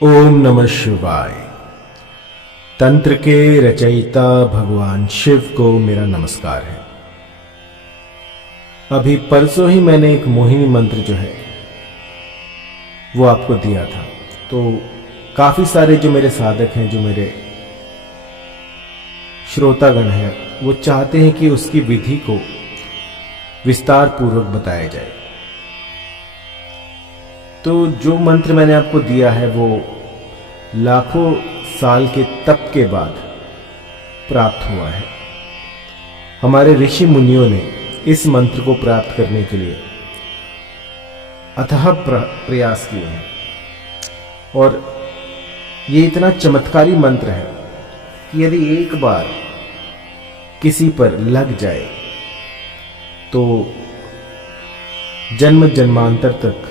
ओम नमः शिवाय। तंत्र के रचयिता भगवान शिव को मेरा नमस्कार है। अभी परसों ही मैंने एक मोहिनी मंत्र जो है वो आपको दिया था। तो काफी सारे जो मेरे साधक हैं, जो मेरे श्रोतागण हैं, वो चाहते हैं कि उसकी विधि को विस्तार पूर्वक बताया जाए। तो जो मंत्र मैंने आपको दिया है वो लाखों साल के तप के बाद प्राप्त हुआ है। हमारे ऋषि मुनियों ने इस मंत्र को प्राप्त करने के लिए अथाह प्रयास किए हैं और ये इतना चमत्कारी मंत्र है कि यदि एक बार किसी पर लग जाए तो जन्म जन्मांतर तक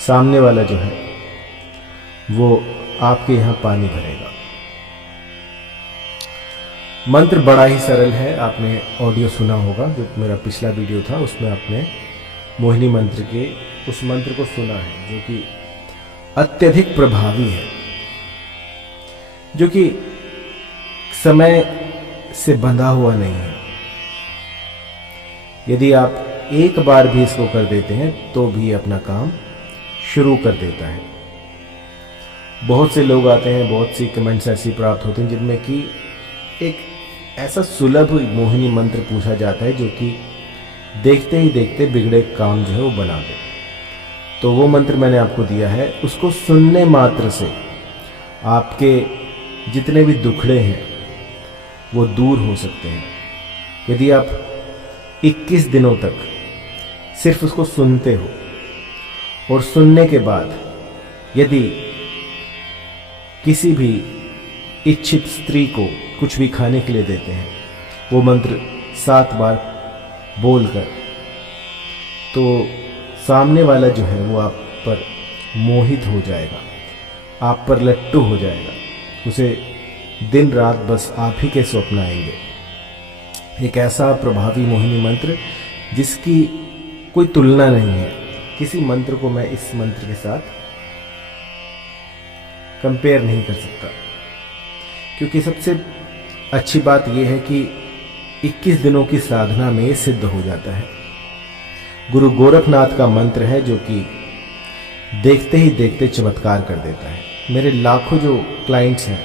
सामने वाला जो है वो आपके यहां पानी भरेगा। मंत्र बड़ा ही सरल है। आपने ऑडियो सुना होगा, जो मेरा पिछला वीडियो था उसमें आपने मोहिनी मंत्र के उस मंत्र को सुना है, जो कि अत्यधिक प्रभावी है, जो कि समय से बंधा हुआ नहीं है। यदि आप एक बार भी इसको कर देते हैं तो भी अपना काम शुरू कर देता है। बहुत से लोग आते हैं, बहुत सी कमेंट्स ऐसी प्राप्त होते हैं जिनमें कि एक ऐसा सुलभ मोहिनी मंत्र पूछा जाता है जो कि देखते ही देखते बिगड़े काम जो है वो बना दे। तो वो मंत्र मैंने आपको दिया है, उसको सुनने मात्र से आपके जितने भी दुखड़े हैं वो दूर हो सकते हैं। यदि आप 21 दिनों तक सिर्फ उसको सुनते हो और सुनने के बाद यदि किसी भी इच्छित स्त्री को कुछ भी खाने के लिए देते हैं, वो मंत्र 7 बार बोलकर, तो सामने वाला जो है वो आप पर मोहित हो जाएगा, आप पर लट्टू हो जाएगा। उसे दिन रात बस आप ही के स्वप्न आएंगे। एक ऐसा प्रभावी मोहिनी मंत्र जिसकी कोई तुलना नहीं है। किसी मंत्र को मैं इस मंत्र के साथ कंपेयर नहीं कर सकता, क्योंकि सबसे अच्छी बात यह है कि 21 दिनों की साधना में सिद्ध हो जाता है। गुरु गोरखनाथ का मंत्र है जो कि देखते ही देखते चमत्कार कर देता है। मेरे लाखों जो क्लाइंट्स हैं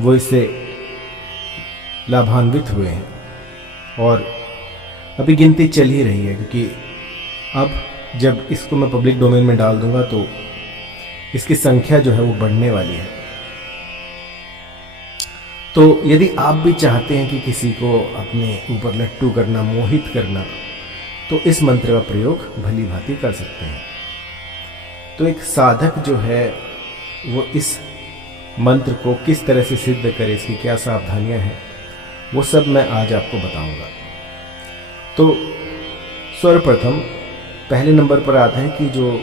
वो इससे लाभान्वित हुए हैं और अभी गिनती चल ही रही है, क्योंकि अब जब इसको मैं पब्लिक डोमेन में डाल दूंगा तो इसकी संख्या जो है वो बढ़ने वाली है। तो यदि आप भी चाहते हैं कि किसी को अपने ऊपर लट्टू करना, मोहित करना, तो इस मंत्र का प्रयोग भली भांति कर सकते हैं। तो एक साधक जो है वो इस मंत्र को किस तरह से सिद्ध करे, इसकी क्या सावधानियां हैं, वो सब मैं आज आपको बताऊंगा। तो सर्वप्रथम पहले नंबर पर आता है कि जो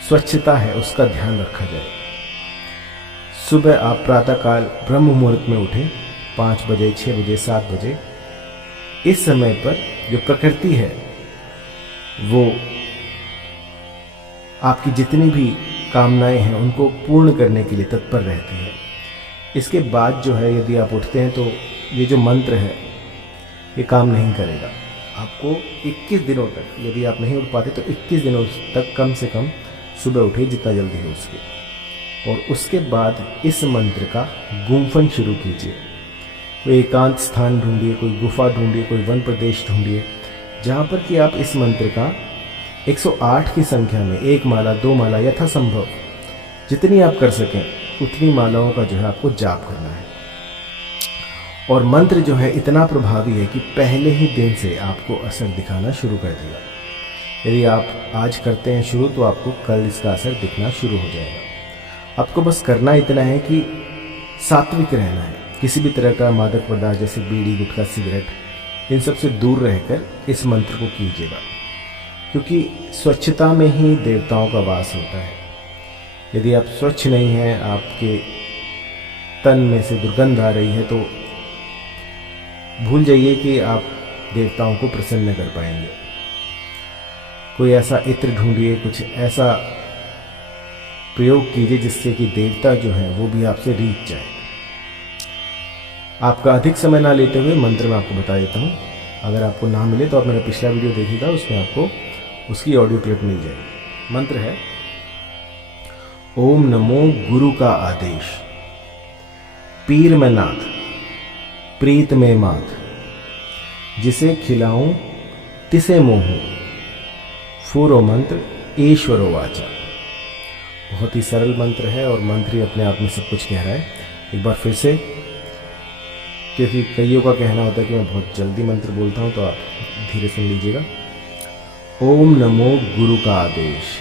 स्वच्छता है उसका ध्यान रखा जाए। सुबह आप प्रातःकाल ब्रह्म मुहूर्त में उठें, 5 बजे, 6 बजे, 7 बजे। इस समय पर जो प्रकृति है वो आपकी जितनी भी कामनाएं हैं उनको पूर्ण करने के लिए तत्पर रहती है। इसके बाद जो है यदि आप उठते हैं तो ये जो मंत्र है ये काम नहीं करेगा। आपको 21 दिनों तक, यदि आप नहीं उठ पाते तो 21 दिनों तक कम से कम सुबह उठिए जितना जल्दी हो उसके, और उसके बाद इस मंत्र का गुम्फन शुरू कीजिए। कोई एकांत स्थान ढूंढिए, कोई गुफा ढूंढिए, कोई वन प्रदेश ढूंढिए जहाँ पर कि आप इस मंत्र का 108 की संख्या में 1 माला, 2 माला, यथासंभव जितनी आप कर सकें उतनी मालाओं का जो है आपको जाप करना है। और मंत्र जो है इतना प्रभावी है कि पहले ही दिन से आपको असर दिखाना शुरू कर देगा। यदि आप आज करते हैं शुरू तो आपको कल इसका असर दिखना शुरू हो जाएगा। आपको बस करना इतना है कि सात्विक रहना है। किसी भी तरह का मादक पदार्थ जैसे बीड़ी, गुटखा, सिगरेट, इन सब से दूर रहकर इस मंत्र को कीजिएगा, क्योंकि स्वच्छता में ही देवताओं का वास होता है। यदि आप स्वच्छ नहीं हैं, आपके तन में से दुर्गंध आ रही है, तो भूल जाइए कि आप देवताओं को प्रसन्न कर पाएंगे। कोई ऐसा इत्र ढूंढिए, कुछ ऐसा प्रयोग कीजिए जिससे कि देवता जो है वो भी आपसे रीझ जाए। आपका अधिक समय ना लेते हुए मंत्र मैं आपको बता देता हूँ। अगर आपको ना मिले तो आप मेरा पिछला वीडियो देखिएगा, उसमें आपको उसकी ऑडियो क्लिप मिल जाएगी। मंत्र है ओम नमो गुरु का आदेश, पीर में नाथ प्रीत में मात, जिसे खिलाऊं तिसे मोहूं, फूरो मंत्र ईश्वरो वाचा। बहुत ही सरल मंत्र है और मंत्र ही अपने आप में सब कुछ कह रहा है। एक बार फिर से, क्योंकि कईयों का कहना होता है कि मैं बहुत जल्दी मंत्र बोलता हूं, तो आप धीरे सुन लीजिएगा। ओम नमो गुरु का आदेश,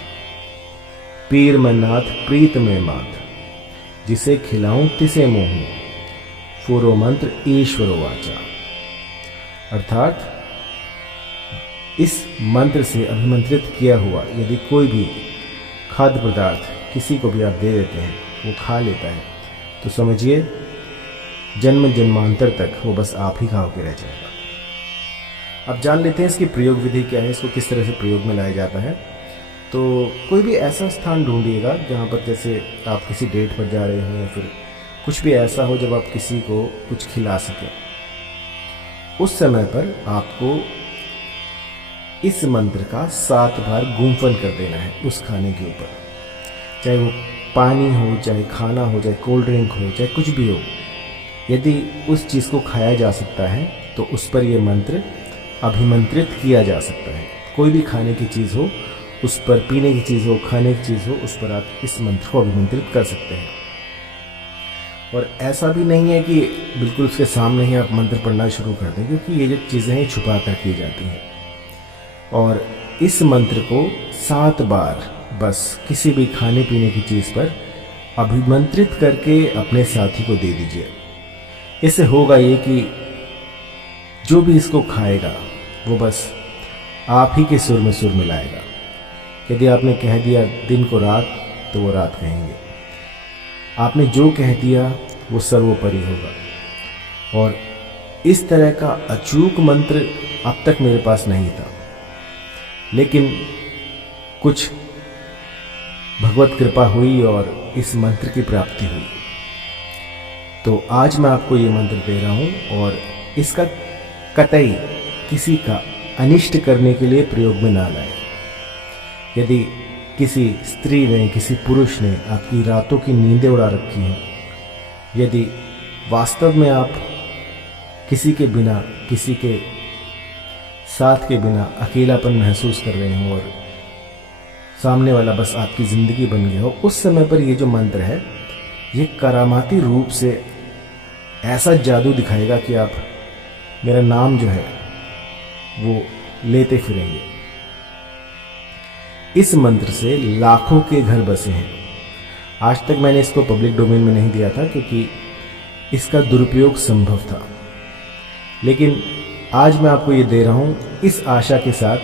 पीर में नाथ प्रीत में मात, जिसे खिलाऊं तिसे मोहूं, फूरो मंत्र ईश्वरो वाचा। अर्थात इस मंत्र से अभिमंत्रित किया हुआ यदि कोई भी खाद्य पदार्थ किसी को भी आप दे देते हैं, वो खा लेता है, तो समझिए जन्म जन्मांतर तक वो बस आप ही खा के रह जाएगा। अब जान लेते हैं इसकी प्रयोग विधि क्या है, इसको किस तरह से प्रयोग में लाया जाता है। तो कोई भी ऐसा स्थान ढूंढिएगा जहाँ पर जैसे आप किसी डेट पर जा रहे हो या फिर कुछ भी ऐसा हो जब आप किसी को कुछ खिला सकें। उस समय पर आपको इस मंत्र का 7 बार गुंफन कर देना है उस खाने के ऊपर, चाहे वो पानी हो, चाहे खाना हो, चाहे कोल्ड ड्रिंक हो, चाहे कुछ भी हो। यदि उस चीज़ को खाया जा सकता है तो उस पर यह मंत्र अभिमंत्रित किया जा सकता है। कोई भी खाने की चीज़ हो, उस पर पीने की चीज़ हो, खाने की चीज़ हो, उस पर आप इस मंत्र को अभिमंत्रित कर सकते हैं। और ऐसा भी नहीं है कि बिल्कुल उसके सामने ही आप मंत्र पढ़ना शुरू कर दें, क्योंकि ये जो चीज़ें हैं छुपा कर की जाती हैं। और इस मंत्र को 7 बार बस किसी भी खाने पीने की चीज़ पर अभिमंत्रित करके अपने साथी को दे दीजिए। इससे होगा ये कि जो भी इसको खाएगा वो बस आप ही के सुर में सुर मिलाएगा। यदि आपने कह दिया दिन को रात, तो वो रात कहेंगे। आपने जो कह दिया वो सर्वोपरि होगा। और इस तरह का अचूक मंत्र अब तक मेरे पास नहीं था, लेकिन कुछ भगवत कृपा हुई और इस मंत्र की प्राप्ति हुई। तो आज मैं आपको ये मंत्र दे रहा हूँ और इसका कतई किसी का अनिष्ट करने के लिए प्रयोग में ना लाएं। यदि किसी स्त्री ने, किसी पुरुष ने आपकी रातों की नींदें उड़ा रखी हैं, यदि वास्तव में आप किसी के बिना, किसी के साथ के बिना अकेलापन महसूस कर रहे हो और सामने वाला बस आपकी ज़िंदगी बन गया हो, उस समय पर ये जो मंत्र है ये करामाती रूप से ऐसा जादू दिखाएगा कि आप मेरा नाम जो है वो लेते फिरेंगे। इस मंत्र से लाखों के घर बसे हैं। आज तक मैंने इसको पब्लिक डोमेन में नहीं दिया था क्योंकि इसका दुरुपयोग संभव था, लेकिन आज मैं आपको ये दे रहा हूँ इस आशा के साथ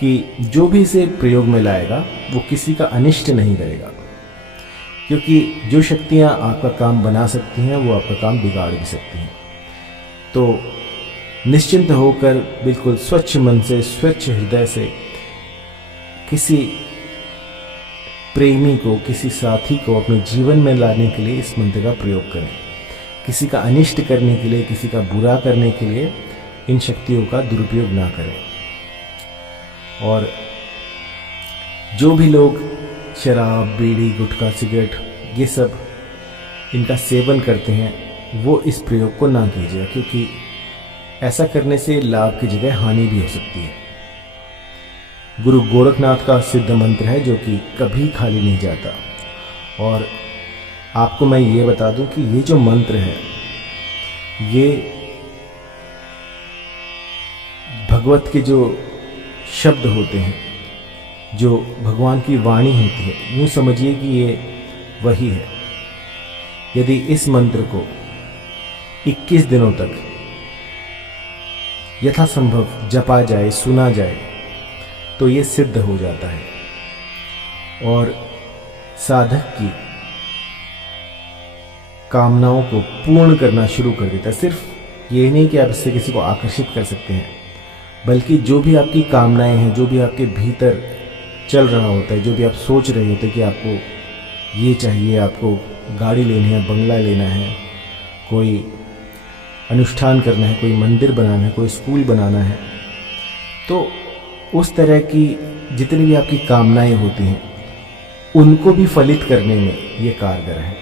कि जो भी इसे प्रयोग में लाएगा वो किसी का अनिष्ट नहीं करेगा, क्योंकि जो शक्तियाँ आपका काम बना सकती हैं वो आपका काम बिगाड़ भी सकती हैं। तो निश्चिंत होकर बिल्कुल स्वच्छ मन से, स्वच्छ हृदय से किसी प्रेमी को, किसी साथी को अपने जीवन में लाने के लिए इस मंत्र का प्रयोग करें। किसी का अनिष्ट करने के लिए, किसी का बुरा करने के लिए इन शक्तियों का दुरुपयोग ना करें। और जो भी लोग शराब, बीड़ी, गुटखा, सिगरेट ये सब इनका सेवन करते हैं वो इस प्रयोग को ना कीजिए, क्योंकि ऐसा करने से लाभ की जगह हानि भी हो सकती है। गुरु गोरखनाथ का सिद्ध मंत्र है जो कि कभी खाली नहीं जाता। और आपको मैं ये बता दूं कि ये जो मंत्र है ये भगवत के जो शब्द होते हैं, जो भगवान की वाणी होती है, यूँ समझिए कि ये वही है। यदि इस मंत्र को 21 दिनों तक यथासंभव जपा जाए, सुना जाए, तो ये सिद्ध हो जाता है और साधक की कामनाओं को पूर्ण करना शुरू कर देता है। सिर्फ ये नहीं कि आप इससे किसी को आकर्षित कर सकते हैं, बल्कि जो भी आपकी कामनाएं हैं, जो भी आपके भीतर चल रहा होता है, जो भी आप सोच रहे होते हैं कि आपको ये चाहिए, आपको गाड़ी लेनी है, बंगला लेना है, कोई अनुष्ठान करना है, कोई मंदिर बनाना है, कोई स्कूल बनाना है, तो उस तरह की जितनी भी आपकी कामनाएं होती हैं उनको भी फलित करने में ये कारगर है।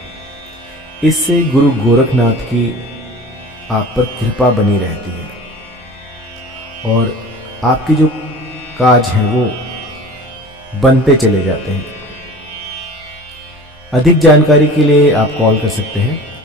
इससे गुरु गोरखनाथ की आप पर कृपा बनी रहती है और आपके जो काज हैं वो बनते चले जाते हैं। अधिक जानकारी के लिए आप कॉल कर सकते हैं